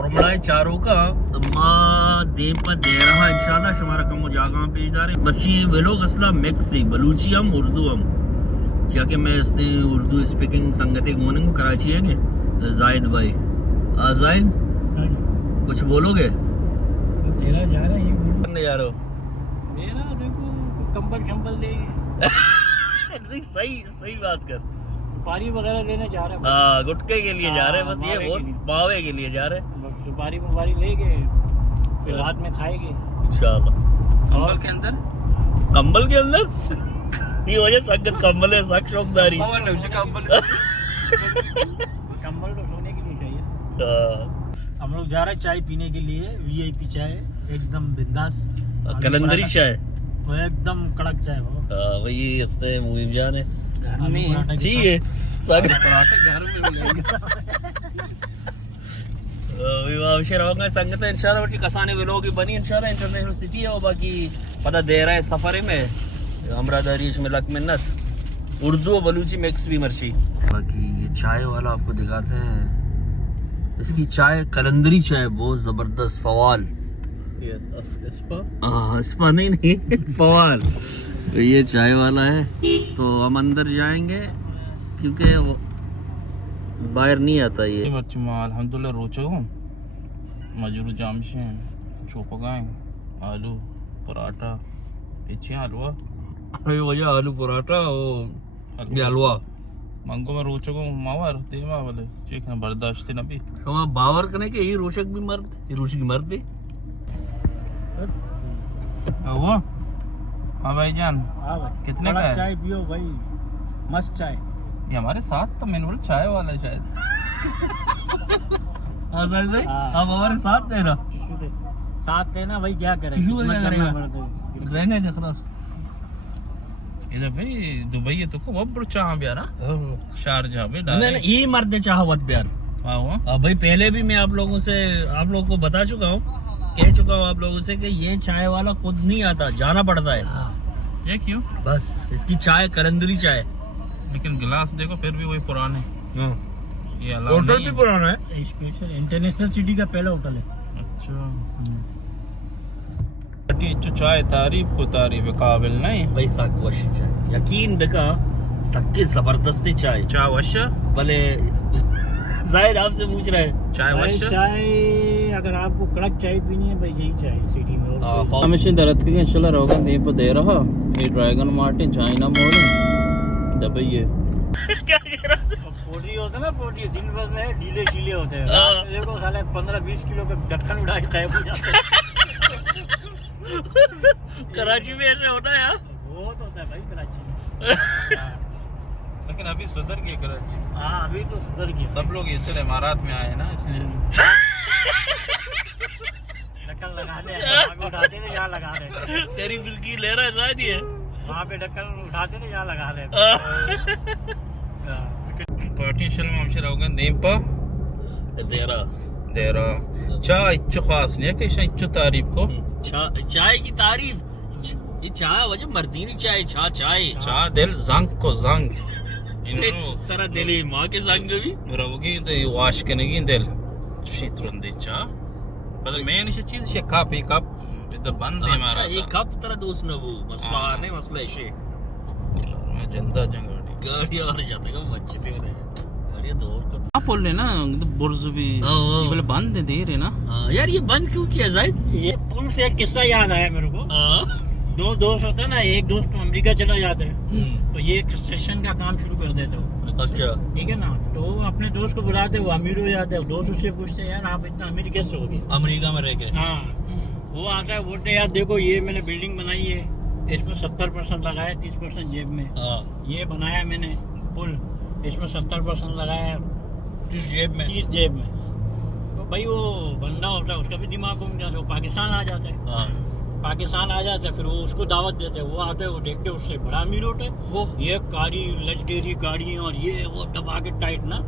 पुरमड़ा चारों का अम्मा दे पर दे रहा इंशाल्लाह शुमारा कम जागा पेशदार बच्ची वे लोग असला मिक्स ही बलूची हम उर्दू हम क्या कि मैं इसने उर्दू स्पीकिंग संगति गोने को कराची है कि जाहिद भाई जाहिद कुछ बोलोगे? तेरा जा रहा है ये करने जा रहे हो? तेरा देखो कंबल ले सही बात कर। सुपारी वगैरह लेने जा रहे हैं। हाँ गुटके के लिए जा रहे हैं बस ये वो मावे के लिए जा रहे हैं। बस सुपारी मुबारी लेके फिर रात में खाएंगे इंशाल्लाह। कंबल के अंदर कंबल के अंदर ये वजह संगत कंबल है सक शौकदारी कंबल तो सोने के लिए चाहिए। हम लोग जा रहे हैं चाय पीने के लिए वीआईपी चाय एकदम बिंदास कलंदरी चाय वो एकदम कड़क चाय वो वही इससे मुहिम जान है घर में चाहिए घर में मिलेंगे। संगत है इंशाल्लाह बच्ची कसाने वेलों की बनी इंशाल्लाह इंटरनेशनल सिटी है वो बाकी पता दे रहा है सफर में हमरा दारिश में लक मिन्नत उर्दू और बलूची मिक्स भी मर्ची। बाकी ये चाय वाला आपको दिखाते हैं इसकी चाय कलंदरी चाय बहुत जबरदस्त फवाल स्पा नहीं फवाल ये चाय वाला है। तो हम अंदर जाएंगे क्योंकि बाहर नहीं आता ये अल्हम्दुलिल्लाह रोचो मजरू जामशे चोपगाएं आलू पराठा पीछे हलवा वजह आलू पराठा ये हलवा मंगो में रोचो को मावर देवा वाले चेक न बर्दाश्त न भी तो बावर करने के ये रोशक भी मर्द ये रोशक मर्द भी वो हाँ भाईजान कितने का है? चाय पियो भाई मस्त चाय। ये हमारे साथ तो मैंने बोला चाय वाला शायद अब हमारे साथ दे रहा साथ देना भाई क्या करें रहने दे खलास इधर भाई दुबई है तो को वो चाह भी ना शारजा में नहीं ये मर्द चाहवत प्यार भाई पहले भी मैं आप लोगों को बता चुका हूँ कह चुका हूँ आप लोगों से कि ये चाय वाला खुद नहीं आता जाना पड़ता है। ये क्यों? बस इसकी चाय कलंदरी चाय लेकिन गिलास देखो फिर भी वही पुराने ये होटल भी पुराना है स्पेशल इंटरनेशनल सिटी का पहला होटल है। अच्छा चाय तारीफ को तारीफ काबिल नहीं भाई सक वशी चाय यकीन बेका सक्की जबरदस्ती चाय वश भले जाहिद आपसे पूछ रहे हैं चाय अगर आपको कड़क चाय पीनी है भाई यही चाय सिटी में हमेशा दरद के इंशाल्लाह रोगा दे पर दे रहा ये ड्रैगन मार्टिन चाइना मोड़ दबाइए क्या कह रहा पोटरी होता है ना पोटरी दिन भर में ढीले होते हैं देखो साले 15-20 किलो का ढक्कन उठा के गायब हो जाते हैं। कराची में ऐसे होता है बहुत होता है भाई कराची में लेकिन अभी सुधर गई कराची। हाँ अभी तो सुधर गई सब लोग इसलिए इमारात में आए ना इसलिए ढक्कन लगाने उठाते थे यहाँ लगा रहे तेरी बिल्की ले रहा है शायद ये वहाँ पे ढक्कन उठाते थे यहाँ लगा रहे पार्टी इंशाल्लाह हमशे रहोगे नेम पा देरा चाय इच्चो खास नहीं है कि इच्चो तारीफ को चाय की तारीफ ये चाय वजह मर्दीनी चाय दिल जंग को जंग तरह दिली माँ के संग भी रहोगी तो ये वाश करने की दिल शीतरंदी चाय पता मैं निशे चीज शे कप एक कप तो बंद है हमारा एक कप तरह दोस्त न वो मसला नहीं मसला इशे मैं जिंदा जंगाड़ी गाड़ी और जाता का मस्जिद में गाड़ी दौर को आप बोल रहे ना बुर्ज भी ये बोले बंद है दे रहे ना यार ये बंद क्यों किया जाहिद? ये पुल से एक किस्सा याद आया मेरे को। दो दोस्त होता है ना एक दोस्त अमेरिका चला जाता है तो ये कंस्ट्रक्शन का काम शुरू कर देते हो अच्छा ठीक है ना तो अपने दोस्त को बुलाते वो अमीर हो जाते हैं दोस्त उससे पूछते हैं यार आप इतना अमीर कैसे हो गए अमेरिका में रह के। हाँ वो आता है बोलते यार देखो ये मैंने बिल्डिंग बनाई है इसमें 70% लगाया 30% जेब में ये बनाया मैंने पुल इसमें 70% लगाया 30 जेब में तो भाई वो बंदा होता है उसका भी दिमाग घूम जाता है वो पाकिस्तान आ जाता है पाकिस्तान आ जाता है फिर वो उसको दावत देते हैं वो आते हैं वो देखते हैं उससे बड़ा अमीर होता है वो ये कारी लग्जरी गाड़ी और ये वो दबा के टाइट ना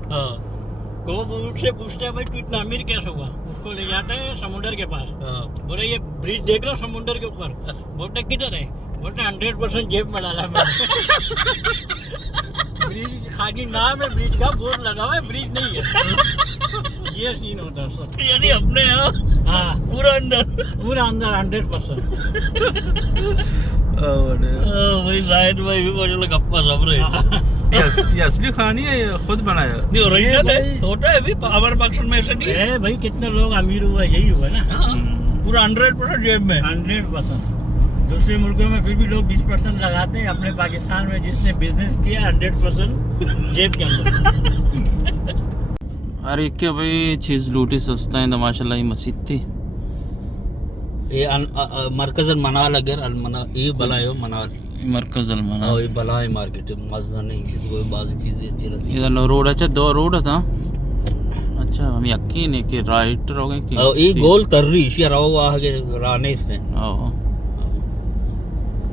तो वो उससे पूछते हैं भाई तू इतना अमीर कैसे हुआ उसको ले जाते हैं समुंदर के पास बोले ये ब्रिज देख लो समुंदर के ऊपर बोलते किधर है बोलते 100% जेब में डाला मैंने ब्रिज खाली नाम है ब्रिज का बोर्ड लगा हुआ है ब्रिज नहीं है ये सीन होता है सर। यानी अपने यहाँ हाँ पूरा अंदर पूरा अंदर 100%। भाई शायद भाई भी माशाल्लाह गप्पा सब रहे। ये असली खानी है, ये खुद बनाया? नहीं ओरिजिनल है, होता है भी हमारे पाकिस्तान में ऐसा नहीं है। है भाई, कितने लोग अमीर हुआ, यही हुआ ना। हाँ, पूरा 100% जेब में। 100%। दूसरे मुल्कों में फिर भी लोग 20% लगाते हैं, अपने पाकिस्तान में जिसने बिजनेस किया 100% जेब के अंदर। अरे क्या भाई, चीज लूटी सस्ता है तो माशाल्लाह ये मस्जिद थी। ये मरकज मनाल अगर ये बलायो मनाल मरकज अलमना ये बलाय मार्केट मजा नहीं इसी तो कोई बाज़ चीजें अच्छी रसी। इधर रोड अच्छा, 2 रोड था। अच्छा हम यकीन है कि राइट रहोगे कि ये गोल तर्री इसी रहो आगे राने से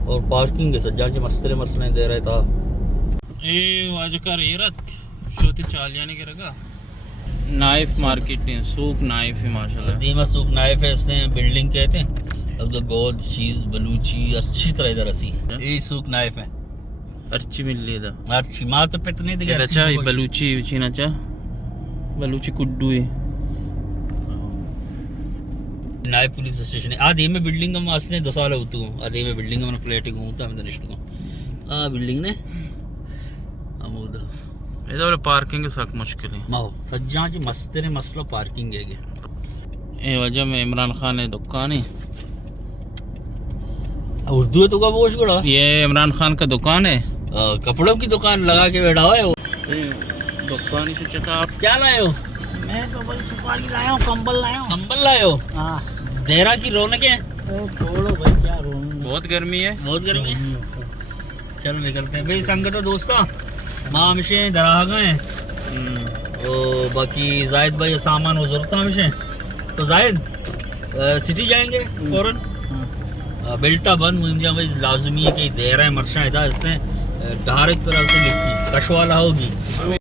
और पार्किंग के सज्जा से मस्तरे मसले दे रहे था। ए वाजकर एरत शोती चालियानी के रगा नाइफ मार्केट है, सूक नाइफ है माशाल्लाह। दीमा सूक नाइफ है, इसने बिल्डिंग कहते हैं। अब तो गोद चीज बलूची अच्छी तरह इधर रसी ये सूक नाइफ है। अर्ची मिल ली इधर अच्छी माँ तो पित नहीं दिखा। अच्छा ये बलूची चीना चा बलूची कुड्डू है। नाइफ पुलिस स्टेशन है आदि में बिल्डिंग में असने 2 साल होतु आदि में बिल्डिंग में प्लेटिंग होता है निष्ठ को आ बिल्डिंग ने अमूदा इधर पार्किंग के सख्त मुश्किल है। माओ सज्जा जी मस्ते मसला पार्किंग है ए वजह में इमरान खान है दुकान है। उर्दू है तो का बोझ गुड़ा ये इमरान खान का दुकान है, कपड़ों की दुकान लगा के बैठा हुआ है वो। दुकान से चता आप क्या लाए हो? मैं तो भाई सुपारी लाया हूँ, कंबल लाया हूँ। कंबल लाए हो? हाँ देहरा की रौनक है। छोड़ो भाई, क्या रोना। बहुत गर्मी है। बहुत गर्मी है। चलो निकलते हैं भाई संगत दोस्तों। माँ हमेशा दराह गए तो बाकी जाहिद भाई सामान वो जरूरत है हमेशा। तो जाहिद सिटी जाएंगे फौरन बेल्टा बंद मुझे भाई लाजमी है कि देर है मरशा इधर इसने डायरेक्ट तरह से लिखी कशवाला होगी।